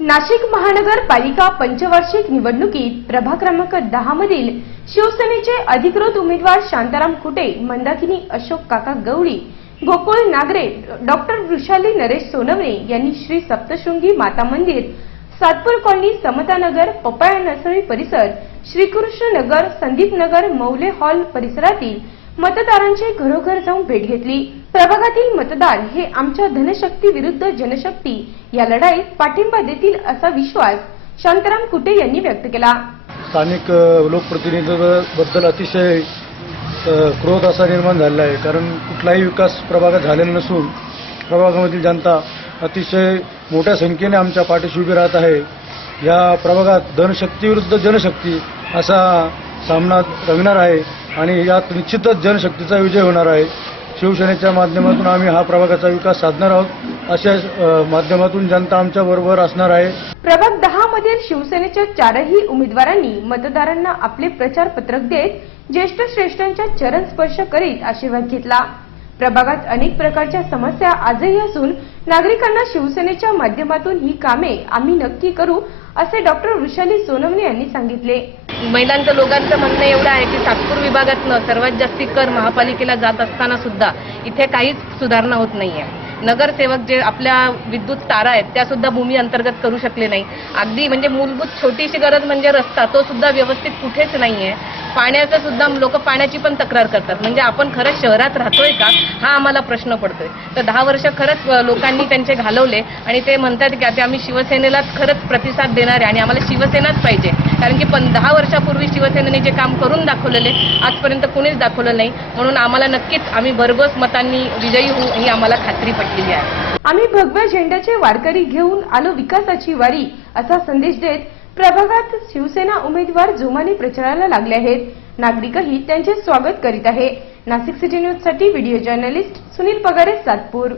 नाशिक महानगरपालिका पंचवार्षिक निवडणुकीत प्रभाग क्रमांक दहा मधील शिवसेनेचे अधिकृत उमेदवार शांताराम कुटे मंदाकिनी अशोक काका गवळी गोकुळ नागरे डॉक्टर वृषाली नरेश सोनवणे यांनी श्री सप्तशृंगी माता मंदिर Satpur colony Samatanagar papaya nursery परिसर श्रीकृष्ण नगर संदीप नगर मौले हॉल परिसरातील मतदारांची घरोघर जाऊन भेट घेतली. प्रभागातील मतदार हे आमच्या धनशक्ती विरुद्ध जनशक्ती या लढाईत पाठिंबा देतील असा विश्वास शांताराम कुटे यांनी व्यक्त केला. स्थानिक अ, लोकप्रतिनिधीबद्दल अतिशय क्रोध असा निर्माण झालेला आहे. कारण कुठलाही विकास प्रभागात झालेला नसून प्रभागामधील जनता अतिशय मोठ्या संख्येने आमच्या पाठीशी उभी राहत आहे. या प्रभागात धनशक्ती विरुद्ध जनशक्ती असा सामना रंगणार आहे. आणि यात निश्चितच जनशक्तीचा विजय होणार आहे. शिवसेनेच्या माध्यमातून आम्ही हा प्रभागाचा विकास साधणार आहोत. अशा माध्यमातून जनता आमच्या बरोबर असणार आहे. प्रभाग दहा मधील शिवसेनेच्या चारही उमेदवारांनी मतदारांना आपले प्रचार पत्रक देत ज्येष्ठ श्रेष्ठांच्या चरण स्पर्श करीत आशीर्वाद घेतला. प्रभागात अनेक प्रकारच्या समस्या आजही असून नागरिकांना शिवसेनेच्या माध्यमातून ही कामे आम्ही नक्की करू असे डॉक्टर वृषाली सोनवणे यांनी सांगितले. महिलांचं लोकांचं म्हणणं एवढं आहे की सातपूर विभागातनं सर्वात जास्ती कर महापालिकेला जात असताना सुद्धा इथे काहीच सुधारणा होत नाही आहे नगरसेवक जे आपल्या विद्युत तारा आहेत त्या सुद्धा भूमी अंतर्गत करू शकले नाही. अगदी म्हणजे मूलभूत छोटीशी गरज म्हणजे रस्ता तो सुद्धा व्यवस्थित कुठेच नाही आहे पाण्याचं सुद्धा लोक पाण्याची पण तक्रार करतात. म्हणजे आपण खरंच शहरात राहतोय का? हा आम्हाला प्रश्न पडतोय. तर दहा वर्ष खरंच लोकांनी त्यांचे घालवले आणि ते म्हणतात की आता आम्ही शिवसेनेलाच खरंच प्रतिसाद देणार आहे आणि आम्हाला शिवसेनाच पाहिजे. कारण की पण दहा वर्षापूर्वी शिवसेनेने जे काम करून दाखवलेले आजपर्यंत कुणीच दाखवलं नाही. म्हणून आम्हाला नक्कीच आम्ही भरघोस मतांनी विजयी होऊ ही आम्हाला खात्री पटलेली आहे. आम्ही भगव्या झेंड्याचे वारकरी घेऊन आलो विकासाची वारी असा संदेश देत प्रभागात शिवसेना उमेदवार जोमाने प्रचाराला लागले आहेत. नागरिकही त्यांचे स्वागत करीत आहे. नाशिक सिटी न्यूजसाठी व्हिडिओ जर्नलिस्ट सुनील पगारे सातपूर.